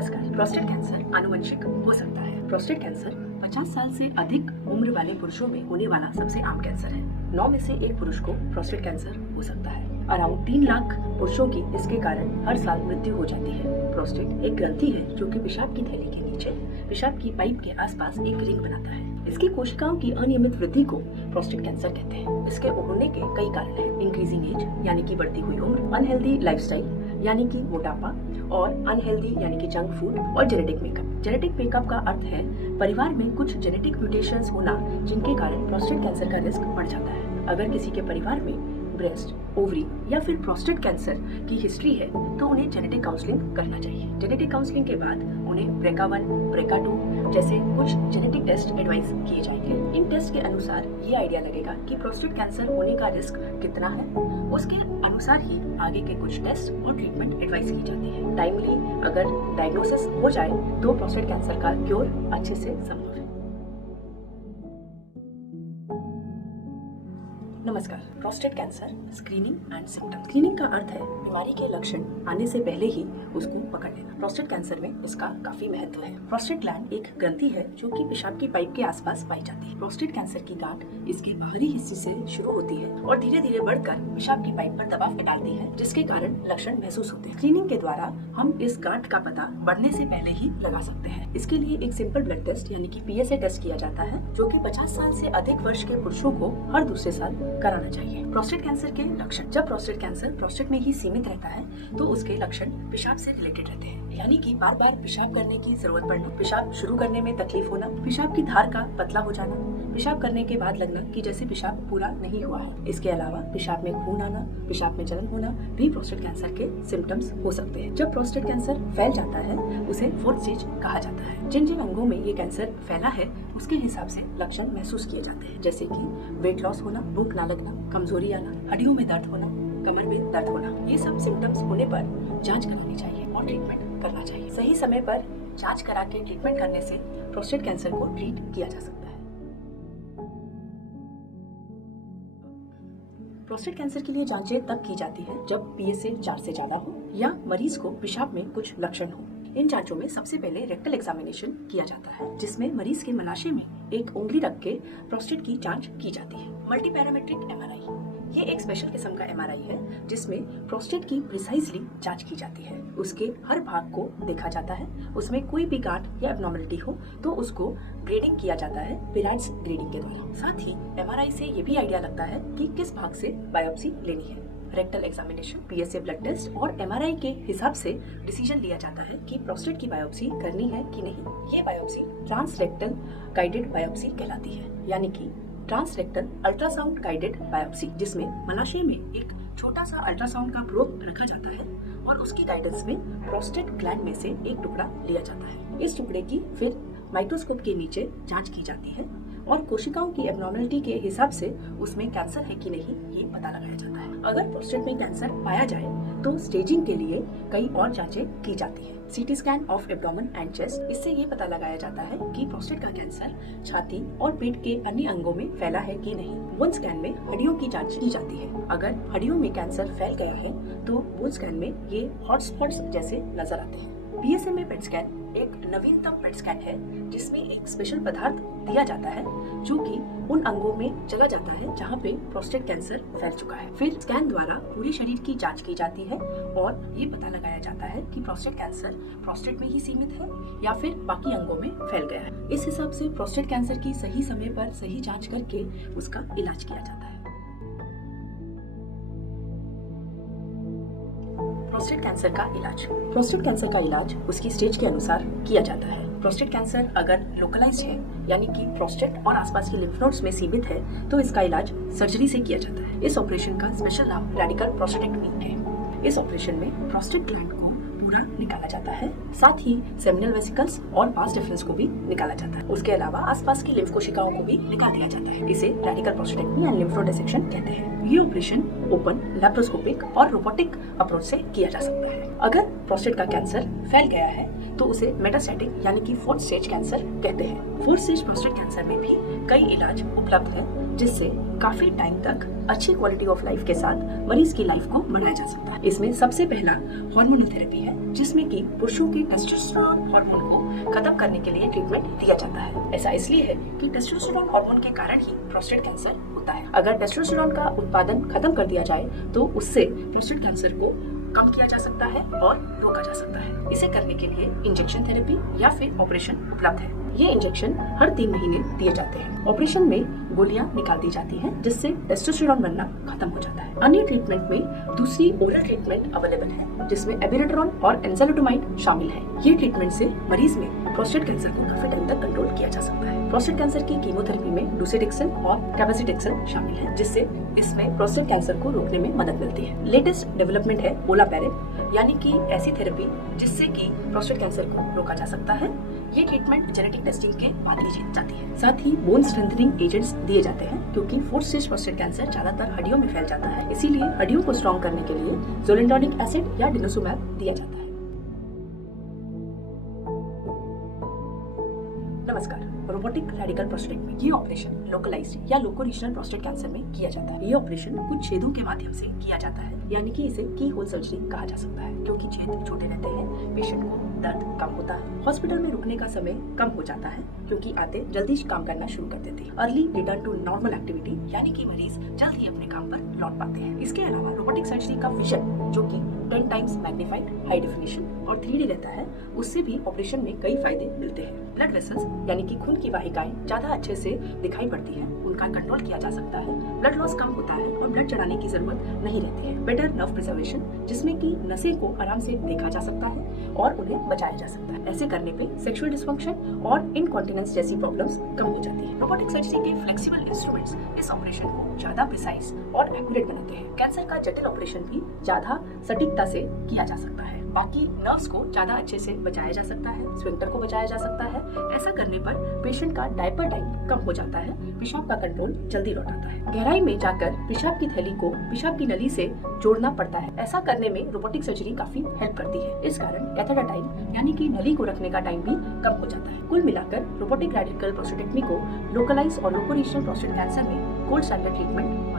नमस्कार। Prostate cancer आनुवंशिक हो सकता है। प्रोस्टेट कैंसर 50 साल से अधिक उम्र वाले पुरुषों में होने वाला सबसे आम कैंसर है। 9 में से 1 पुरुष को प्रोस्टेट कैंसर हो सकता है। अराउंड 3 लाख पुरुषों की इसके कारण हर साल मृत्यु हो जाती है। प्रोस्टेट एक ग्रंथि है जो कि पेशाब की थैली के नीचे पेशाब की पाइप के आसपास एक रिंग बनाता है। इसकी कोशिकाओं की अनियमित वृद्धि को प्रोस्टेट कैंसर कहते हैं। इसके होने के कई कारण हैं। इंक्रीजिंग एज यानी कि बढ़ती हुई उम्र, अनहेल्दी लाइफस्टाइल यानी कि मोटापा, और अनहेल्दी यानी कि जंक फूड, और जेनेटिक मेकअप। जेनेटिक मेकअप का अर्थ है परिवार में कुछ जेनेटिक म्यूटेशंस होना जिनके कारण प्रोस्टेट कैंसर का रिस्क बढ़ जाता है। अगर किसी के परिवार में ब्रेस्ट, ओवरी या फिर प्रोस्टेट कैंसर की हिस्ट्री है तो उन्हें जेनेटिक काउंसलिंग करना चाहिए। जेनेटिक काउंसलिंग के बाद उन्हें BRCA1, BRCA2 जैसे कुछ जेनेटिक टेस्ट एडवाइस किए जाएंगे। इन टेस्ट के अनुसार ये आइडिया लगेगा कि प्रोस्टेट कैंसर होने का रिस्क कितना है। उसके अनुसार ही आगे के कुछ टेस्ट और ट्रीटमेंट एडवाइस की जाती है। टाइमली अगर डायग्नोसिस हो जाए तो प्रोस्टेट कैंसर का क्योर अच्छे से संभव है। नमस्कार। Prostate cancer screening and symptom. Screening का अर्थ है बीमारी के लक्षण आने से पहले ही उसको पकड़ लेना। प्रोस्टेट कैंसर में इसका काफी महत्व है। प्रोस्टेट ग्लैंड एक ग्रंथि है जो कि पेशाब की पाइप के आसपास पाई जाती है। प्रोस्टेट कैंसर की गांठ इसके बाहरी हिस्से से शुरू होती है और धीरे धीरे बढ़कर पेशाब की पाइप पर दबाव डालती है, जिसके कारण लक्षण महसूस होते हैं। स्क्रीनिंग के द्वारा हम इस गांठ का पता बढ़ने से पहले ही लगा सकते हैं। इसके लिए एक सिंपल ब्लड टेस्ट यानी कि PSA टेस्ट किया जाता है, जो कि 50 साल से अधिक वर्ष के पुरुषों को हर दूसरे साल कराना चाहिए। प्रोस्टेट कैंसर के लक्षण। जब प्रोस्टेट कैंसर प्रोस्टेट में ही सीमित रहता है तो उसके लक्षण पेशाब से रिलेटेड रहते हैं, यानी कि बार बार पेशाब करने की जरूरत पड़ना, पेशाब शुरू करने में तकलीफ होना, पेशाब की धार का पतला हो जाना, पेशाब करने के बाद लगना कि जैसे पेशाब पूरा नहीं हुआ है। इसके अलावा पेशाब में खून आना, पेशाब में जलन होना भी प्रोस्टेट कैंसर के सिम्टम्स हो सकते हैं। जब प्रोस्टेट कैंसर फैल जाता है उसे 4th स्टेज कहा जाता है। जिन जिन अंगों में ये कैंसर फैला है उसके हिसाब से लक्षण महसूस किए जाते हैं, जैसे कि वेट लॉस होना, भूख ना लगना, कमजोरी आना, हड्डियों में दर्द होना, कमर में दर्द होना। ये सब सिम्टम्स होने पर जांच करानी चाहिए और ट्रीटमेंट करना चाहिए। सही समय पर जांच करा के ट्रीटमेंट करने से प्रोस्टेट कैंसर को ट्रीट किया जा सकता है। प्रोस्टेट कैंसर के लिए जांचें तब की जाती है जब PSA 4 से ज्यादा हो या मरीज को पेशाब में कुछ लक्षण हो। इन जांचों में सबसे पहले रेक्टल एग्जामिनेशन किया जाता है, जिसमें मरीज के मलाशय में एक उंगली रख के प्रोस्टेट की जांच की जाती है। मल्टीपैरामेट्रिक MRI ये एक स्पेशल किस्म का MRI है जिसमें प्रोस्टेट की प्रिसाइजली जांच की जाती है। उसके हर भाग को देखा जाता है, उसमें कोई भी गांठ या एब्नॉर्मलिटी हो तो उसको ग्रेडिंग किया जाता है पिराइड्स ग्रेडिंग के द्वारा। साथ ही MRI से ये भी आइडिया लगता है कि किस भाग से बायोप्सी लेनी है। Rectal examination, PSA blood test और MRI के हिसाब से डिसीजन लिया जाता है कि प्रोस्टेट की बायोप्सी करनी है कि नहीं। ये बायोप्सी ट्रांसरेक्टल गाइडेड बायोप्सी कहलाती है, यानी कि ट्रांसरेक्टल अल्ट्रासाउंड गाइडेड बायोप्सी, जिसमें मलाशय में एक छोटा सा अल्ट्रासाउंड का प्रोब रखा जाता है और उसकी गाइडेंस में प्रोस्टेट ग्लैंड में से एक टुकड़ा लिया जाता है। इस टुकड़े की फिर माइक्रोस्कोप के नीचे जांच की जाती है और कोशिकाओं की एब्नॉर्मलिटी के हिसाब से उसमें कैंसर है कि नहीं ये पता लगाया जाता है। अगर प्रोस्टेट में कैंसर पाया जाए तो स्टेजिंग के लिए कई और जांचें की जाती हैं। CT scan of abdomen and chest, इससे ये पता लगाया जाता है कि प्रोस्टेट का कैंसर छाती और पेट के अन्य अंगों में फैला है कि नहीं। बोन स्कैन में हड्डियों की जांच की जाती है। अगर हड्डियों में कैंसर फैल गया है तो बोन स्कैन में ये हॉटस्पॉट्स जैसे नजर आते हैं। PSA में पेट स्कैन एक नवीनतम पेट स्कैन है जिसमें एक स्पेशल पदार्थ दिया जाता है जो कि उन अंगों में चला जाता है जहाँ पे प्रोस्टेट कैंसर फैल चुका है। फिर स्कैन द्वारा पूरे शरीर की जांच की जाती है और ये पता लगाया जाता है कि प्रोस्टेट कैंसर प्रोस्टेट में ही सीमित है या फिर बाकी अंगों में फैल गया है। इस हिसाब से प्रोस्टेट कैंसर की सही समय पर सही जांच करके उसका इलाज किया जाता है। प्रोस्टेट कैंसर का इलाज। प्रोस्टेट कैंसर का इलाज उसकी स्टेज के अनुसार किया जाता है। प्रोस्टेट कैंसर अगर लोकलाइज्ड है यानी कि प्रोस्टेट और आसपास के लिम्फ नोड्स में सीमित है तो इसका इलाज सर्जरी से किया जाता है। इस ऑपरेशन का स्पेशल नाम रेडिकल प्रोस्टेटेक्टमी है। इस ऑपरेशन में प्रोस्टेट ग्लैंड को पूरा निकाला जाता है, साथ ही सेमिनल वेसिकल्स और वास डिफरेंस को भी निकाला जाता है। उसके अलावा आसपास की लिम्फ कोशिकाओं को भी निकाल दिया जाता है। इसे रेडिकल प्रोस्टेटेक्टमी या लिम्फ नोड डिसेक्शन कहते हैं। ये ऑपरेशन ओपन, लैप्रोस्कोपिक और रोबोटिक अप्रोच से किया जा सकता है। अगर प्रोस्टेट का कैंसर फैल गया है तो उसे मेटास्टैटिक यानी कि 4th स्टेज कैंसर कहते हैं। 4th स्टेज प्रोस्टेट कैंसर में भी कई इलाज उपलब्ध है, जिससे काफी टाइम तक अच्छी क्वालिटी ऑफ लाइफ के साथ मरीज की लाइफ को बढ़ाया जा सकता है। इसमें सबसे पहला हार्मोनल थेरेपी है, जिसमें कि पुरुषों के टेस्टोस्टेरोन हार्मोन को खत्म करने के लिए ट्रीटमेंट दिया जाता है। ऐसा इसलिए है कि टेस्टोस्टेरोन हार्मोन के कारण ही प्रोस्टेट कैंसर होता है। अगर टेस्टोस्टेरोन का उत्पादन खत्म कर दिया जाए तो उससे प्रोस्टेट कैंसर को कम किया जा सकता है और रोका जा सकता है। इसे करने के लिए इंजेक्शन थेरेपी या फिर ऑपरेशन उपलब्ध है। ये इंजेक्शन हर 3 महीने दिए जाते हैं। ऑपरेशन में गोलियां निकाल दी जाती हैं, जिससे टेस्टोस्टेरोन बनना खत्म हो जाता है। अन्य ट्रीटमेंट में दूसरी ओरल ट्रीटमेंट अवेलेबल है, जिसमें एबिरेट्रॉन और एंजालुटामाइड शामिल है। ये ट्रीटमेंट से मरीज में प्रोस्टेट कैंसर को काफी टाइम तक कंट्रोल किया जा सकता है। प्रोस्टेट कैंसर की कीमोथेरेपी में डोसेटेक्सन और कैपेसिटेक्सन शामिल है, जिससे इसमें प्रोस्टेट कैंसर को रोकने में मदद मिलती है। लेटेस्ट डेवलपमेंट है ओलापेरिब, यानी कि ऐसी थेरेपी जिससे कि प्रोस्टेट कैंसर को रोका जा सकता है। ये ट्रीटमेंट जेनेटिक टेस्टिंग के बाद दी जाती है। साथ ही बोन स्ट्रेंथनिंग एजेंट्स दिए जाते हैं, क्योंकि 4th स्टेज प्रोस्टेट कैंसर ज्यादातर हड्डियों में फैल जाता है। इसीलिए हड्डियों को स्ट्रॉन्ग करने के लिए जोलिडानिक एसिड या डिनोसुमैब दिया जाता है। नमस्कार। रोबोटिक रेडिकल प्रोस्टेटेक्टमी ये ऑपरेशन लोकलाइज्ड या लोको रीजनल प्रोस्टेट कैंसर में किया जाता है। ये ऑपरेशन कुछ छेदों के माध्यम से किया जाता है, यानी कि इसे की होल सर्जरी कहा जा सकता है। क्योंकि छेद छोटे रहते हैं, पेशेंट को दर्द कम होता है। हॉस्पिटल में रुकने का समय कम हो जाता है, क्योंकि आते जल्दी काम करना शुरू कर देते हैं। Early return to normal activity, यानी कि मरीज जल्द ही अपने काम पर लौट पाते हैं। इसके अलावा रोबोटिक सर्जरी का विजन, जो कि 10 टाइम्स मैग्नीफाइड, हाई डेफिनेशन और 3D रहता है, उससे भी ऑपरेशन में कई फायदे मिलते हैं। ब्लड वेसल्स, यानी कि खून की वाहिकाएं ज्यादा अच्छे से दिखाई पड़ती है, उनका कंट्रोल किया जा सकता है। ब्लड लॉस कम होता है और ब्लड चढ़ाने की जरूरत नहीं रहती है। बेटर नर्व प्रिजर्वेशन, जिसमें कि नसें को आराम से देखा जा सकता है और उन्हें बचाया जा सकता है। ऐसे करने पे सेक्सुअल डिसफंक्शन और इनकॉन्टिनेंस जैसी प्रॉब्लम्स कम हो जाती है। रोबोटिक सर्जरी के फ्लेक्सिबल इंस्ट्रूमेंट्स इस ऑपरेशन को ज्यादा प्रिसाइज और एक्यूरेट बनाते हैं। कैंसर का जटिल ऑपरेशन भी ज्यादा सटीकता से किया जा सकता है। बाकी नर्व्स को ज्यादा अच्छे से बचाया जा सकता है, स्फिंक्टर को बचाया जा सकता है। ऐसा करने पर पेशेंट का डायपर टाइम कम हो जाता है, पेशाब का कंट्रोल जल्दी लौट आता है। गहराई में जाकर पेशाब की थैली को पेशाब की नली से जोड़ना पड़ता है। ऐसा करने में रोबोटिक सर्जरी काफी हेल्प करती है। इस कारण कैथेटर टाइम, यानी कि नली को रखने का टाइम भी कम हो जाता है। कुल मिलाकर रोबोटिक रेडिकल प्रोस्टेटेक्टमी को लोकलाइज और लोको रीजनल प्रोस्टेट कैंसर में गोल्ड स्टैंडर्ड ट्रीटमेंट